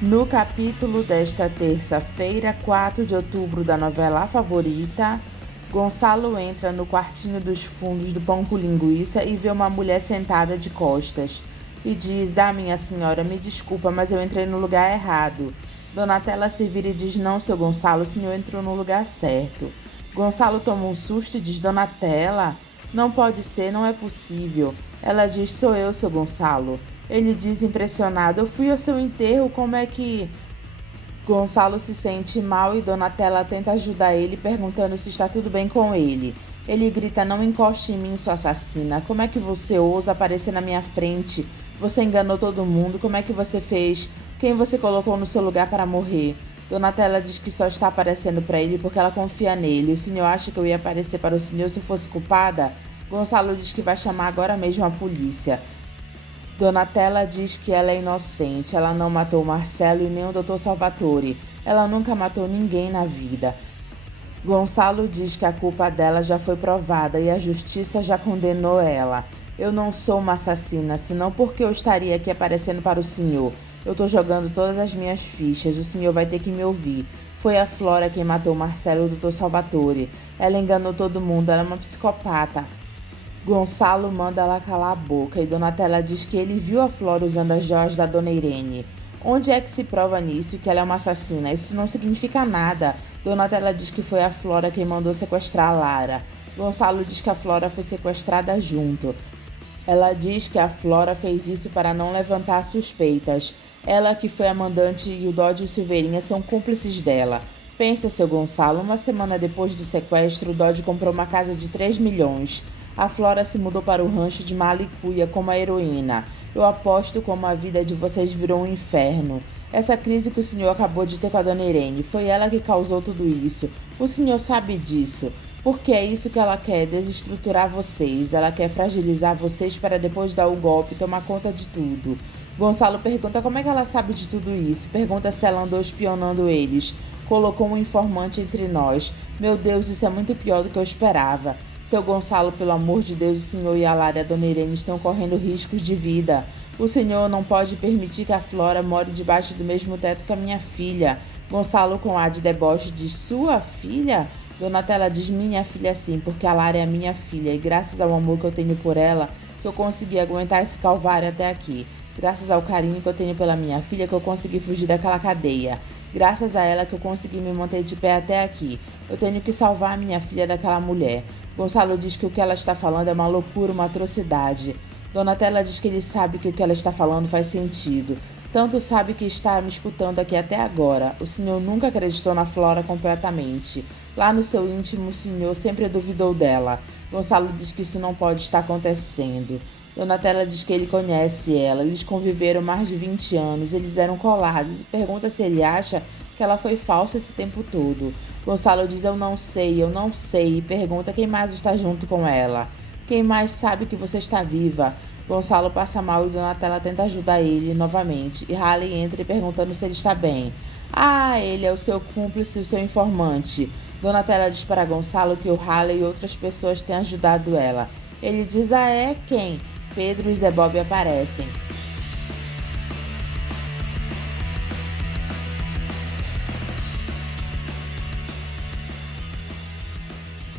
No capítulo desta terça-feira, 4 de outubro da novela A Favorita, Gonçalo entra no quartinho dos fundos do Pão com Linguiça e vê uma mulher sentada de costas. E diz: "Ah, minha senhora, me desculpa, mas eu entrei no lugar errado." Donatella se vira e diz: "Não, seu Gonçalo, o senhor entrou no lugar certo." Gonçalo toma um susto e diz: "Donatella? Não pode ser, não é possível." Ela diz: "Sou eu, seu Gonçalo." Ele diz impressionado: "Eu fui ao seu enterro, como é que..." Gonçalo se sente mal e Donatella tenta ajudar ele, perguntando se está tudo bem com ele. Ele grita: "Não encoste em mim, sua assassina. Como é que você ousa aparecer na minha frente? Você enganou todo mundo. Como é que você fez? Quem você colocou no seu lugar para morrer?" Donatella diz que só está aparecendo para ele porque ela confia nele. "O senhor acha que eu ia aparecer para o senhor se eu fosse culpada?" Gonçalo diz que vai chamar agora mesmo a polícia. Donatella diz que ela é inocente, ela não matou Marcelo e nem o Dr. Salvatore. Ela nunca matou ninguém na vida. Gonçalo diz que a culpa dela já foi provada e a justiça já condenou ela. "Eu não sou uma assassina, senão porque eu estaria aqui aparecendo para o senhor. Eu tô jogando todas as minhas fichas, o senhor vai ter que me ouvir. Foi a Flora quem matou Marcelo e o Dr. Salvatore. Ela enganou todo mundo, ela é uma psicopata." Gonçalo manda ela calar a boca e Donatella diz que ele viu a Flora usando as joias da Dona Irene. "Onde é que se prova nisso que ela é uma assassina? Isso não significa nada." Donatella diz que foi a Flora quem mandou sequestrar a Lara. Gonçalo diz que a Flora foi sequestrada junto. Ela diz que a Flora fez isso para não levantar suspeitas. Ela que foi a mandante e o Dodge e o Silveirinha são cúmplices dela. "Pensa, seu Gonçalo, uma semana depois do sequestro, o Dodge comprou uma casa de 3 milhões. A Flora se mudou para o rancho de Malicuia como a heroína. Eu aposto como a vida de vocês virou um inferno. Essa crise que o senhor acabou de ter com a Dona Irene, foi ela que causou tudo isso. O senhor sabe disso. Porque é isso que ela quer, desestruturar vocês. Ela quer fragilizar vocês para depois dar o golpe e tomar conta de tudo." Gonçalo pergunta como é que ela sabe de tudo isso. Pergunta se ela andou espionando eles. "Colocou um informante entre nós. Meu Deus, isso é muito pior do que eu esperava. Seu Gonçalo, pelo amor de Deus, o senhor e a Lara e a Dona Irene estão correndo riscos de vida. O senhor não pode permitir que a Flora more debaixo do mesmo teto que a minha filha." Gonçalo, com ar de deboche, diz: "Sua filha?" Donatella diz: "Minha filha sim, porque a Lara é a minha filha e graças ao amor que eu tenho por ela, que eu consegui aguentar esse calvário até aqui. Graças ao carinho que eu tenho pela minha filha, que eu consegui fugir daquela cadeia. Graças a ela que eu consegui me manter de pé até aqui. Eu tenho que salvar a minha filha daquela mulher." Gonçalo diz que o que ela está falando é uma loucura, uma atrocidade. Donatella diz que ele sabe que o que ela está falando faz sentido. Tanto sabe que está me escutando aqui até agora. O senhor nunca acreditou na Flora completamente. Lá no seu íntimo, o senhor sempre duvidou dela. Gonçalo diz que isso não pode estar acontecendo. Donatella diz que ele conhece ela. Eles conviveram mais de 20 anos. Eles eram colados e pergunta se ele acha que ela foi falsa esse tempo todo. Gonçalo diz: eu não sei, e pergunta quem mais está junto com ela. Quem mais sabe que você está viva? Gonçalo passa mal e Donatella tenta ajudar ele novamente, e Halley entra perguntando se ele está bem. Ah, ele é o seu cúmplice, o seu informante. Donatella diz para Gonçalo que o Halley e outras pessoas têm ajudado ela. Ele diz: ah, é? Quem? Pedro e Zé Bob aparecem.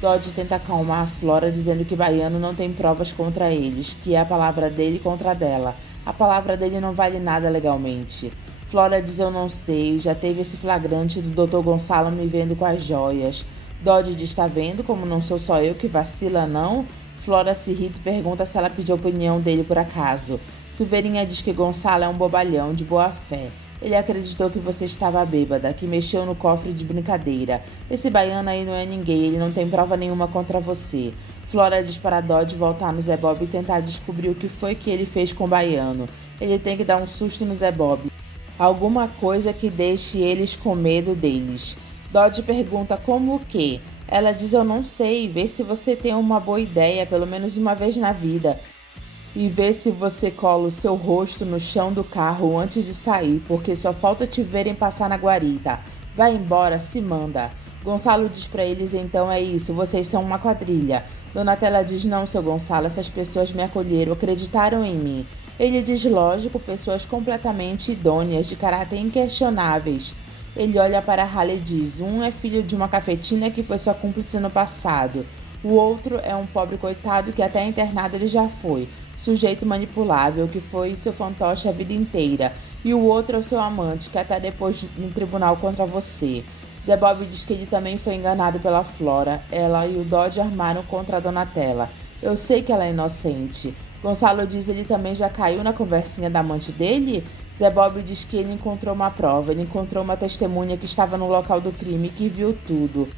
Dodge tenta acalmar a Flora dizendo que Baiano não tem provas contra eles, que é a palavra dele contra a dela. A palavra dele não vale nada legalmente. Flora diz: eu não sei, já teve esse flagrante do Dr. Gonçalo me vendo com as joias. Dodge diz: tá vendo como não sou só eu que vacila, não? Flora se irrita e pergunta se ela pediu a opinião dele por acaso. Silveirinha diz que Gonçalo é um bobalhão de boa fé. Ele acreditou que você estava bêbada, que mexeu no cofre de brincadeira. Esse baiano aí não é ninguém, ele não tem prova nenhuma contra você. Flora diz para Dodge voltar no Zé Bob e tentar descobrir o que foi que ele fez com o baiano. Ele tem que dar um susto no Zé Bob. Alguma coisa que deixe eles com medo deles. Dodge pergunta como o quê? Ela diz: eu não sei, vê se você tem uma boa ideia, pelo menos uma vez na vida. E vê se você cola o seu rosto no chão do carro antes de sair, porque só falta te verem passar na guarita. Vai embora, se manda. Gonçalo diz pra eles: então é isso, vocês são uma quadrilha. Donatella diz: não, seu Gonçalo, essas pessoas me acolheram, acreditaram em mim. Ele diz lógico, pessoas completamente idôneas, de caráter inquestionáveis. Ele olha para Haley e diz: um é filho de uma cafetina que foi sua cúmplice no passado. O outro é um pobre coitado que até internado ele já foi. Sujeito manipulável que foi seu fantoche a vida inteira. E o outro é o seu amante, que até depois no tribunal contra você. Zé Bob diz que ele também foi enganado pela Flora. Ela e o Dodge armaram contra a Donatella. Eu sei que ela é inocente. Gonçalo diz que ele também já caiu na conversinha da amante dele? Zé Bob diz que ele encontrou uma prova. Ele encontrou uma testemunha que estava no local do crime e que viu tudo.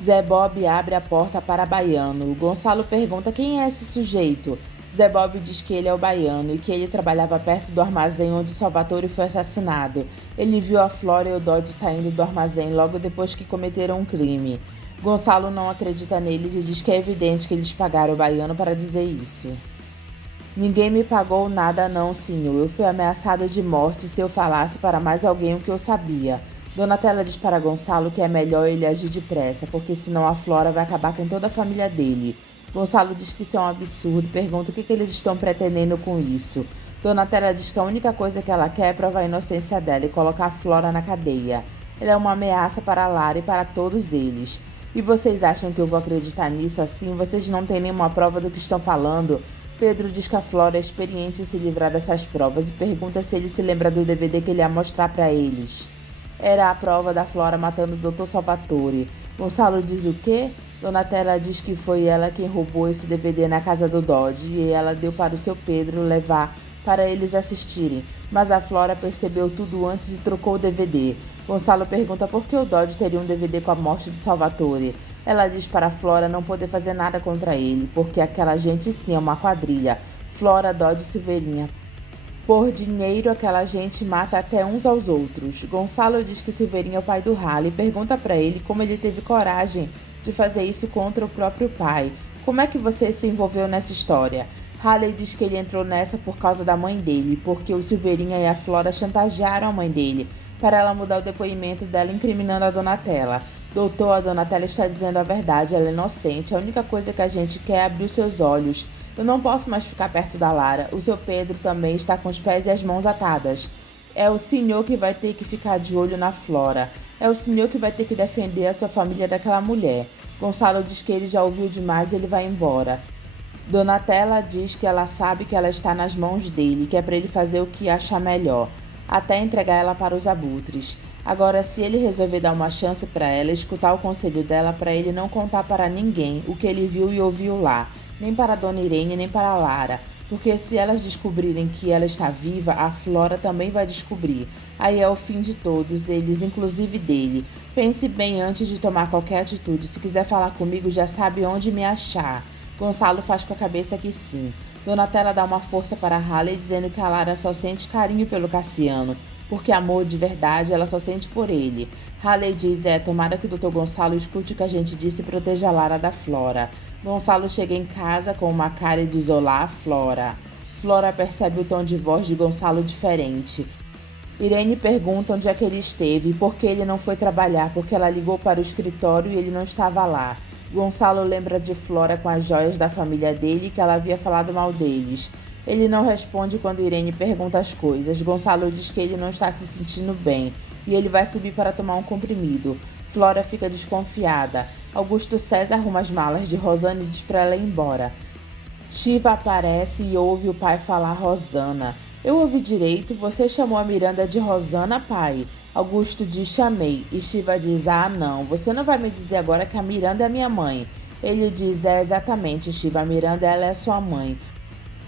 Zé Bob abre a porta para Baiano. Gonçalo pergunta quem é esse sujeito. Zé Bob diz que ele é o Baiano e que ele trabalhava perto do armazém onde o Salvatore foi assassinado. Ele viu a Flora e o Dodge saindo do armazém logo depois que cometeram um crime. Gonçalo não acredita neles e diz que é evidente que eles pagaram o Baiano para dizer isso. Ninguém me pagou nada não, senhor. Eu fui ameaçado de morte se eu falasse para mais alguém o que eu sabia. Donatella diz para Gonçalo que é melhor ele agir depressa, porque senão a Flora vai acabar com toda a família dele. Gonçalo diz que isso é um absurdo e pergunta o que eles estão pretendendo com isso. Donatella diz que a única coisa que ela quer é provar a inocência dela e colocar a Flora na cadeia. Ela é uma ameaça para Lara e para todos eles. E vocês acham que eu vou acreditar nisso assim? Vocês não têm nenhuma prova do que estão falando? Pedro diz que a Flora é experiente em se livrar dessas provas e pergunta se ele se lembra do DVD que ele ia mostrar para eles. Era a prova da Flora matando o Dr. Salvatore. Gonçalo diz o quê? Donatella diz que foi ela quem roubou esse DVD na casa do Dodge e ela deu para o seu Pedro levar para eles assistirem. Mas a Flora percebeu tudo antes e trocou o DVD. Gonçalo pergunta por que o Dodge teria um DVD com a morte do Salvatore. Ela diz para a Flora não poder fazer nada contra ele, porque aquela gente sim é uma quadrilha. Flora, Dodge e Silveirinha. Por dinheiro, aquela gente mata até uns aos outros. Gonçalo diz que Silveirinha é o pai do Haley e pergunta para ele como ele teve coragem de fazer isso contra o próprio pai. Como é que você se envolveu nessa história? Haley diz que ele entrou nessa por causa da mãe dele, porque o Silveirinha e a Flora chantagearam a mãe dele para ela mudar o depoimento dela incriminando a Donatella. Doutor, a Donatella está dizendo a verdade, ela é inocente. A única coisa que a gente quer é abrir os seus olhos. Eu não posso mais ficar perto da Lara. O seu Pedro também está com os pés e as mãos atadas. É o senhor que vai ter que ficar de olho na Flora. É o senhor que vai ter que defender a sua família daquela mulher. Gonçalo diz que ele já ouviu demais e ele vai embora. Donatella diz que ela sabe que ela está nas mãos dele, que é para ele fazer o que achar melhor, até entregar ela para os abutres. Agora, se ele resolver dar uma chance para ela, escutar o conselho dela para ele não contar para ninguém o que ele viu e ouviu lá, nem para Dona Irene, nem para Lara, porque se elas descobrirem que ela está viva, a Flora também vai descobrir. Aí é o fim de todos, eles, inclusive dele. Pense bem antes de tomar qualquer atitude. Se quiser falar comigo, já sabe onde me achar. Gonçalo faz com a cabeça que sim. Donatella dá uma força para Haley, dizendo que a Lara só sente carinho pelo Cassiano, porque amor de verdade ela só sente por ele. Haley diz, tomara que o Dr. Gonçalo escute o que a gente disse e proteja a Lara da Flora. Gonçalo chega em casa com uma cara e diz olá, Flora. Flora percebe o tom de voz de Gonçalo diferente. Irene pergunta onde é que ele esteve e por que ele não foi trabalhar, porque ela ligou para o escritório e ele não estava lá. Gonçalo lembra de Flora com as joias da família dele e que ela havia falado mal deles. Ele não responde quando Irene pergunta as coisas. Gonçalo diz que ele não está se sentindo bem e ele vai subir para tomar um comprimido. Flora fica desconfiada. Augusto César arruma as malas de Rosana e diz para ela ir embora. Shiva aparece e ouve o pai falar Rosana. Eu ouvi direito, você chamou a Miranda de Rosana, pai? Augusto diz chamei e Shiva diz não, você não vai me dizer agora que a Miranda é minha mãe. Ele diz exatamente, Shiva, a Miranda ela é sua mãe.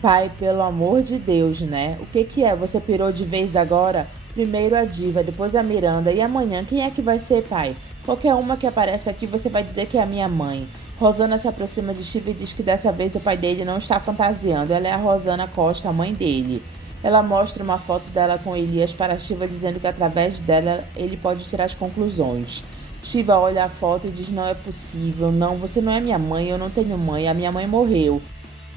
Pai, pelo amor de Deus, né? O que é? Você pirou de vez agora? Primeiro a Diva, depois a Miranda e amanhã quem é que vai ser, pai? Qualquer uma que aparece aqui você vai dizer que é a minha mãe. Rosana se aproxima de Shiva e diz que dessa vez o pai dele não está fantasiando, ela é a Rosana Costa, a mãe dele. Ela mostra uma foto dela com Elias para Shiva dizendo que através dela ele pode tirar as conclusões. Shiva olha a foto e diz não é possível, não, você não é minha mãe, eu não tenho mãe, a minha mãe morreu.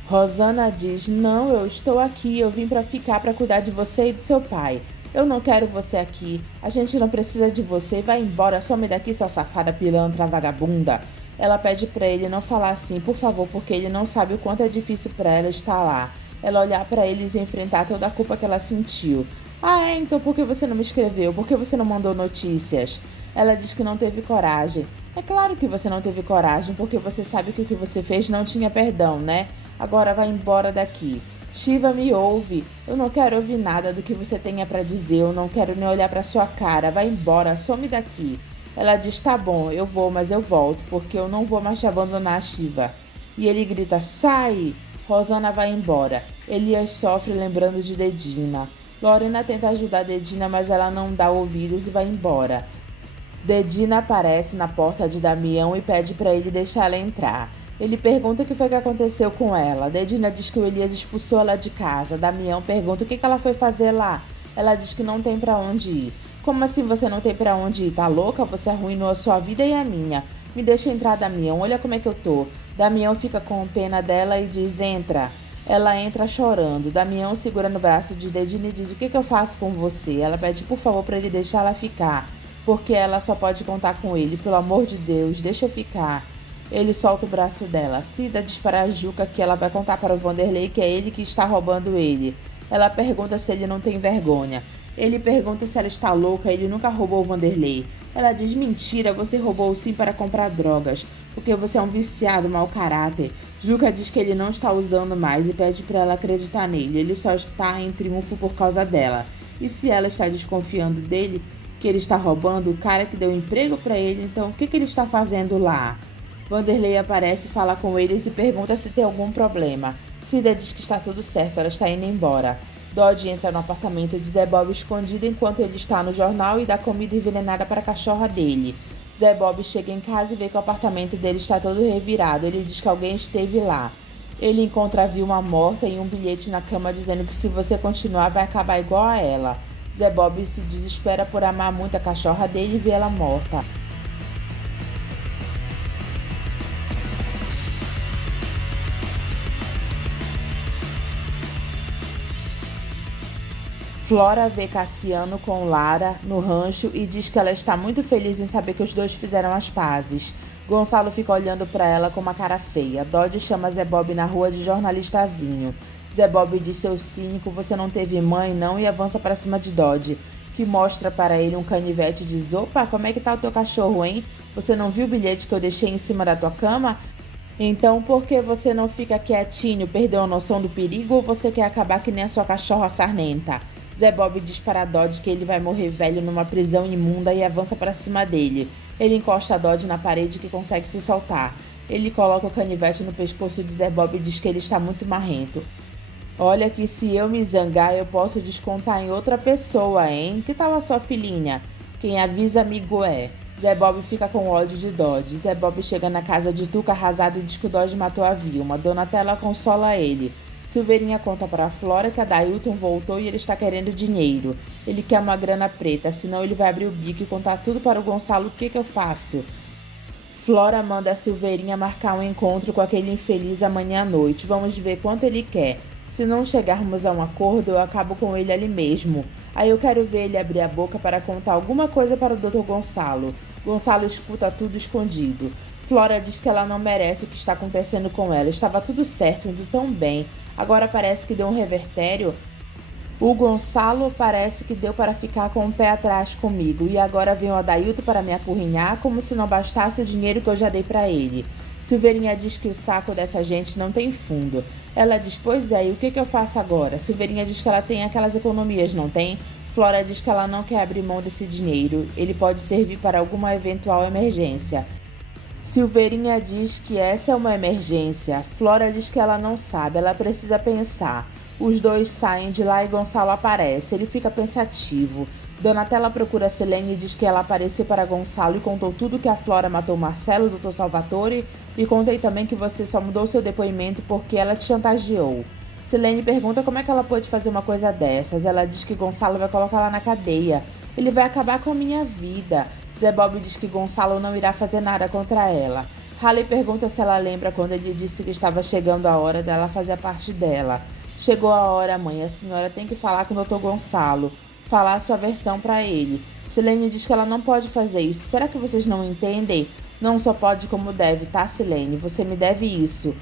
Rosana diz, não, eu estou aqui, eu vim para ficar para cuidar de você e do seu pai. Eu não quero você aqui, a gente não precisa de você, vai embora, some daqui sua safada pilantra vagabunda. Ela pede para ele não falar assim, por favor, porque ele não sabe o quanto é difícil para ela estar lá. ela olhar para eles e enfrentar toda a culpa que ela sentiu. Ah, então por que você não me escreveu? Por que você não mandou notícias? Ela diz que não teve coragem. É claro que você não teve coragem, porque você sabe que o que você fez não tinha perdão, né? Agora vai embora daqui. Shiva, me ouve. Eu não quero ouvir nada do que você tenha para dizer. Eu não quero nem olhar para sua cara. Vai embora, some daqui. Ela diz, tá bom, eu vou, mas eu volto, porque eu não vou mais te abandonar, Shiva. E ele grita, sai! Rosana vai embora. Elias sofre lembrando de Dedina. Lorena tenta ajudar Dedina, mas ela não dá ouvidos e vai embora. Dedina aparece na porta de Damião e pede para ele deixar ela entrar. Ele pergunta o que foi que aconteceu com ela. Dedina diz que o Elias expulsou ela de casa. Damião pergunta o que ela foi fazer lá. Ela diz que não tem para onde ir. Como assim você não tem para onde ir? Tá louca? Você arruinou a sua vida e a minha. Me deixa entrar, Damião. Olha como é que eu tô. Damião fica com pena dela e diz, entra. Ela entra chorando. Damião segura no braço de Dedina e diz, o que eu faço com você? Ela pede por favor para ele deixar ela ficar, porque ela só pode contar com ele. Pelo amor de Deus, deixa eu ficar. Ele solta o braço dela. Cida diz para a Juca que ela vai contar para o Vanderlei que é ele que está roubando ele. Ela pergunta se ele não tem vergonha. Ele pergunta se ela está louca, ele nunca roubou o Vanderlei. Ela diz, mentira, você roubou sim para comprar drogas, porque você é um viciado, mau caráter. Juca diz que ele não está usando mais e pede para ela acreditar nele. Ele só está em triunfo por causa dela. E se ela está desconfiando dele, que ele está roubando o cara que deu emprego para ele, então o que ele está fazendo lá? Vanderlei aparece, fala com eles e pergunta se tem algum problema. Cida diz que está tudo certo, ela está indo embora. Dodge entra no apartamento de Zé Bob escondido enquanto ele está no jornal e dá comida envenenada para a cachorra dele. Zé Bob chega em casa e vê que o apartamento dele está todo revirado. Ele diz que alguém esteve lá. Ele encontra a Vilma morta e um bilhete na cama dizendo que se você continuar vai acabar igual a ela. Zé Bob se desespera por amar muito a cachorra dele e vê ela morta. Flora vê Cassiano com Lara no rancho e diz que ela está muito feliz em saber que os dois fizeram as pazes. Gonçalo fica olhando para ela com uma cara feia. Dodge chama Zé Bob na rua de jornalistazinho. Zé Bob diz, seu cínico, você não teve mãe não, e avança para cima de Dodge, que mostra para ele um canivete e diz, opa, como é que tá o teu cachorro, hein? Você não viu o bilhete que eu deixei em cima da tua cama? Então por que você não fica quietinho, perdeu a noção do perigo ou você quer acabar que nem a sua cachorra sarnenta? Zé Bob diz para Dodge que ele vai morrer velho numa prisão imunda e avança para cima dele. Ele encosta a Dodge na parede que consegue se soltar. Ele coloca o canivete no pescoço de Zé Bob e diz que ele está muito marrento. Olha que se eu me zangar eu posso descontar em outra pessoa, hein? Que tal a sua filhinha? Quem avisa amigo é. Zé Bob fica com ódio de Dodge. Zé Bob chega na casa de Tuca arrasado e diz que o Dodge matou a Vilma. Donatella consola ele. Silveirinha conta para Flora que a Dailton voltou e ele está querendo dinheiro. Ele quer uma grana preta, senão ele vai abrir o bico e contar tudo para o Gonçalo. O que eu faço? Flora manda a Silveirinha marcar um encontro com aquele infeliz amanhã à noite. Vamos ver quanto ele quer. Se não chegarmos a um acordo, eu acabo com ele ali mesmo. Aí eu quero ver ele abrir a boca para contar alguma coisa para o Dr. Gonçalo. Gonçalo escuta tudo escondido. Flora diz que ela não merece o que está acontecendo com ela. Estava tudo certo, indo tão bem. Agora parece que deu um revertério. O Gonçalo parece que deu para ficar com o pé atrás comigo. E agora vem o Adailton para me apurrinhar, como se não bastasse o dinheiro que eu já dei para ele. Silveirinha diz que o saco dessa gente não tem fundo. Ela diz, pois é, e o que eu faço agora? Silveirinha diz que ela tem aquelas economias, não tem? Flora diz que ela não quer abrir mão desse dinheiro. Ele pode servir para alguma eventual emergência. Silveirinha diz que essa é uma emergência. Flora diz que ela não sabe, ela precisa pensar. Os dois saem de lá e Gonçalo aparece. Ele fica pensativo. Donatella procura Silene e diz que ela apareceu para Gonçalo e contou tudo que a Flora matou Marcelo, o Dr. Salvatore, e contei também que você só mudou seu depoimento porque ela te chantageou. Silene pergunta como é que ela pôde fazer uma coisa dessas. Ela diz que Gonçalo vai colocá-la na cadeia. Ele vai acabar com a minha vida. Zé Bob diz que Gonçalo não irá fazer nada contra ela. Halley pergunta se ela lembra quando ele disse que estava chegando a hora dela fazer parte dela. Chegou a hora, mãe. A senhora tem que falar com o Dr. Gonçalo. Falar a sua versão para ele. Silene diz que ela não pode fazer isso. Será que vocês não entendem? Não só pode como deve, tá, Silene? Você me deve isso.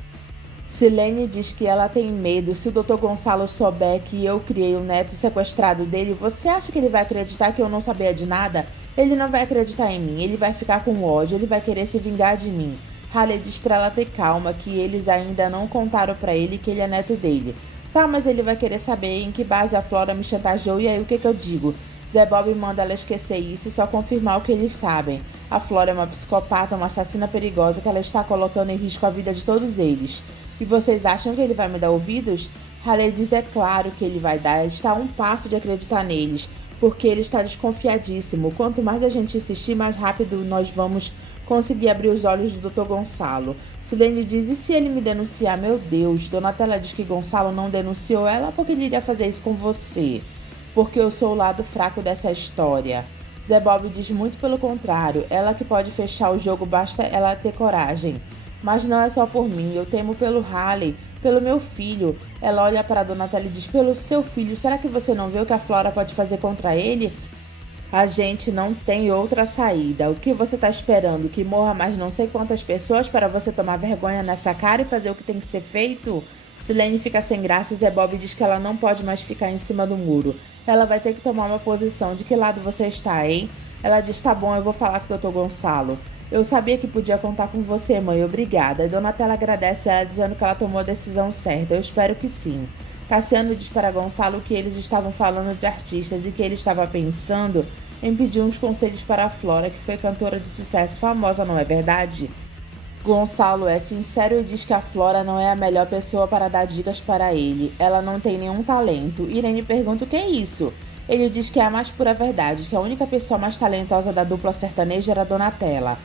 Silene diz que ela tem medo. Se o Dr. Gonçalo souber que eu criei o neto sequestrado dele, você acha que ele vai acreditar que eu não sabia de nada? Ele não vai acreditar em mim, ele vai ficar com ódio, ele vai querer se vingar de mim. Haley diz pra ela ter calma, que eles ainda não contaram pra ele que ele é neto dele. Tá, mas ele vai querer saber em que base a Flora me chantageou e aí o que eu digo? Zé Bob manda ela esquecer isso e só confirmar o que eles sabem. A Flora é uma psicopata, uma assassina perigosa que ela está colocando em risco a vida de todos eles. E vocês acham que ele vai me dar ouvidos? Haley diz é claro que ele vai dar, está a um passo de acreditar neles, porque ele está desconfiadíssimo. Quanto mais a gente insistir, mais rápido nós vamos conseguir abrir os olhos do Dr. Gonçalo. Silene diz, e se ele me denunciar? Meu Deus, Donatella diz que Gonçalo não denunciou ela porque ele iria fazer isso com você. Porque eu sou o lado fraco dessa história. Zé Bob diz muito pelo contrário, ela que pode fechar o jogo, basta ela ter coragem. Mas não é só por mim, eu temo pelo Haley, pelo meu filho. Ela olha para a Donatella e diz, pelo seu filho, será que você não vê o que a Flora pode fazer contra ele? A gente não tem outra saída. O que você tá esperando? Que morra mais não sei quantas pessoas para você tomar vergonha nessa cara e fazer o que tem que ser feito? Silene fica sem graça e Zé Bob diz que ela não pode mais ficar em cima do muro. Ela vai ter que tomar uma posição. De que lado você está, hein? Ela diz, tá bom, eu vou falar com o Dr. Gonçalo. Eu sabia que podia contar com você, mãe. Obrigada. E Donatella agradece ela dizendo que ela tomou a decisão certa. Eu espero que sim. Cassiano diz para Gonçalo que eles estavam falando de artistas e que ele estava pensando em pedir uns conselhos para a Flora, que foi cantora de sucesso famosa, não é verdade? Gonçalo é sincero e diz que a Flora não é a melhor pessoa para dar dicas para ele. Ela não tem nenhum talento. Irene pergunta o que é isso. Ele diz que é a mais pura verdade, que a única pessoa mais talentosa da dupla sertaneja era a Donatella.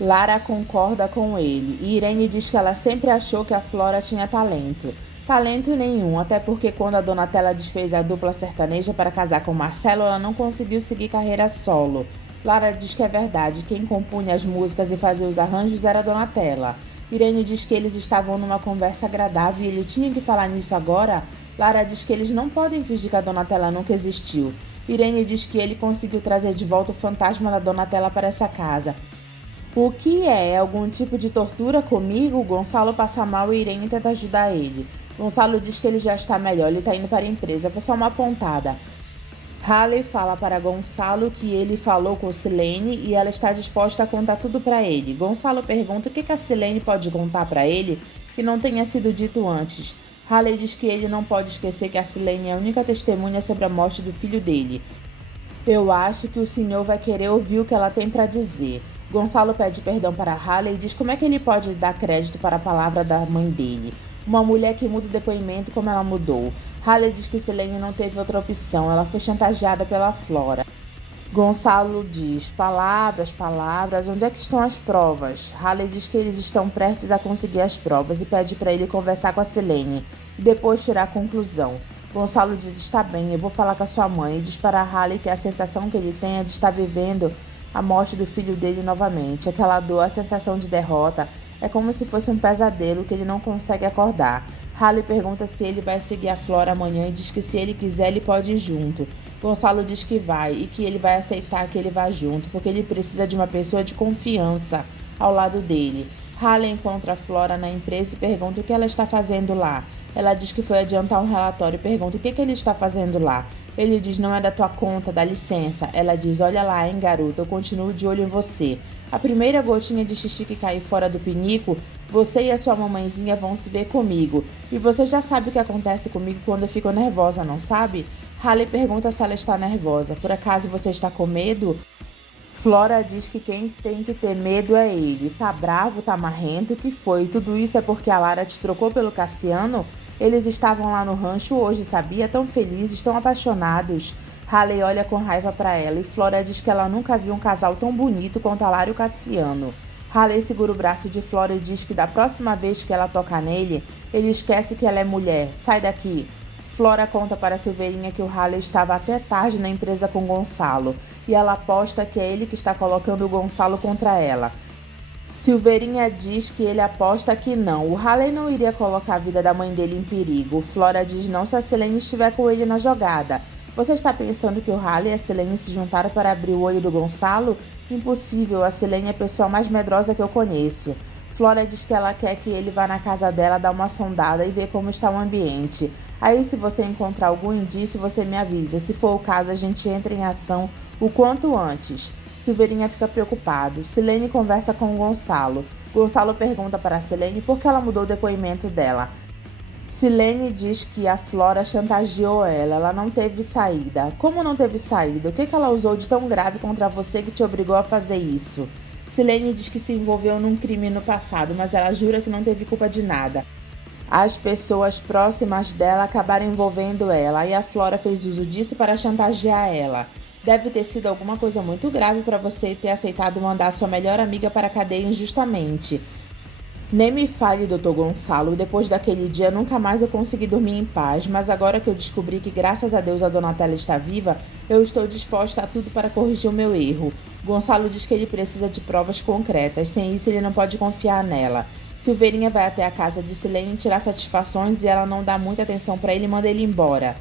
Lara concorda com ele e Irene diz que ela sempre achou que a Flora tinha talento. Talento nenhum, até porque quando a Donatella desfez a dupla sertaneja para casar com Marcelo, ela não conseguiu seguir carreira solo. Lara diz que é verdade, quem compunha as músicas e fazia os arranjos era a Donatella. Irene diz que eles estavam numa conversa agradável e ele tinha que falar nisso agora. Lara diz que eles não podem fingir que a Donatella nunca existiu. Irene diz que ele conseguiu trazer de volta o fantasma da Donatella para essa casa. O que é? Algum tipo de tortura comigo? Gonçalo passa mal e Irene tenta ajudar ele. Gonçalo diz que ele já está melhor, ele está indo para a empresa, foi só uma pontada. Haley fala para Gonçalo que ele falou com Silene e ela está disposta a contar tudo para ele. Gonçalo pergunta o que a Silene pode contar para ele que não tenha sido dito antes. Haley diz que ele não pode esquecer que a Silene é a única testemunha sobre a morte do filho dele. Eu acho que o senhor vai querer ouvir o que ela tem para dizer. Gonçalo pede perdão para Haley e diz como é que ele pode dar crédito para a palavra da mãe dele. Uma mulher que muda o depoimento como ela mudou. Haley diz que Silene não teve outra opção, ela foi chantageada pela Flora. Gonçalo diz, palavras, onde é que estão as provas? Haley diz que eles estão prestes a conseguir as provas e pede para ele conversar com a Silene e depois tirar a conclusão. Gonçalo diz, está bem, eu vou falar com a sua mãe e diz para Haley que a sensação que ele tem é de estar vivendo a morte do filho dele novamente. Aquela dor, a sensação de derrota, é como se fosse um pesadelo que ele não consegue acordar. Haley pergunta se ele vai seguir a Flora amanhã e diz que se ele quiser ele pode ir junto. Gonçalo diz que vai e que ele vai aceitar que ele vá junto, porque ele precisa de uma pessoa de confiança ao lado dele. Haley encontra a Flora na empresa e pergunta o que ela está fazendo lá. Ela diz que foi adiantar um relatório e pergunta o que ele está fazendo lá. Ele diz, não é da tua conta, dá licença. Ela diz, olha lá, hein, garoto, eu continuo de olho em você. A primeira gotinha de xixi que cair fora do pinico, você e a sua mamãezinha vão se ver comigo. E você já sabe o que acontece comigo quando eu fico nervosa, não sabe? Haley pergunta se ela está nervosa. Por acaso você está com medo? Flora diz que quem tem que ter medo é ele. Tá bravo, tá marrento, o que foi? Tudo isso é porque a Lara te trocou pelo Cassiano? Eles estavam lá no rancho hoje, sabia? Tão felizes, tão apaixonados. Haley olha com raiva para ela e Flora diz que ela nunca viu um casal tão bonito quanto a Lara e o Cassiano. Haley segura o braço de Flora e diz que da próxima vez que ela tocar nele, ele esquece que ela é mulher. Sai daqui. Flora conta para Silveirinha que o Haley estava até tarde na empresa com Gonçalo e ela aposta que é ele que está colocando o Gonçalo contra ela. Silveirinha diz que ele aposta que não. O Haley não iria colocar a vida da mãe dele em perigo. Flora diz não se a Silene estiver com ele na jogada. Você está pensando que o Haley e a Silene se juntaram para abrir o olho do Gonçalo? Impossível, a Silene é a pessoa mais medrosa que eu conheço. Flora diz que ela quer que ele vá na casa dela dar uma sondada e ver como está o ambiente. Aí, se você encontrar algum indício, você me avisa. Se for o caso, a gente entra em ação o quanto antes. Silveirinha fica preocupado. Silene conversa com Gonçalo. Gonçalo pergunta para Silene por que ela mudou o depoimento dela. Silene diz que a Flora chantageou ela não teve saída. Como não teve saída? O que ela usou de tão grave contra você que te obrigou a fazer isso? Silene diz que se envolveu num crime no passado, mas ela jura que não teve culpa de nada. As pessoas próximas dela acabaram envolvendo ela e a Flora fez uso disso para chantagear ela. Deve ter sido alguma coisa muito grave para você ter aceitado mandar sua melhor amiga para a cadeia injustamente. Nem me fale, Dr. Gonçalo, depois daquele dia nunca mais eu consegui dormir em paz, mas agora que eu descobri que graças a Deus a Donatella está viva, eu estou disposta a tudo para corrigir o meu erro. Gonçalo diz que ele precisa de provas concretas, sem isso ele não pode confiar nela. Silveirinha vai até a casa de Silene tirar satisfações e ela não dá muita atenção para ele e manda ele embora.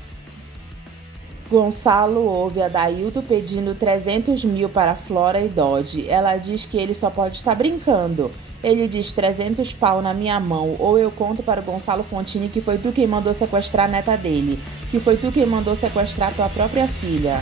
Gonçalo ouve a Dailton pedindo 300 mil para Flora e Dodge. Ela diz que ele só pode estar brincando. Ele diz 300 pau na minha mão, ou eu conto para o Gonçalo Fontini que foi tu quem mandou sequestrar a neta dele, que foi tu quem mandou sequestrar tua própria filha.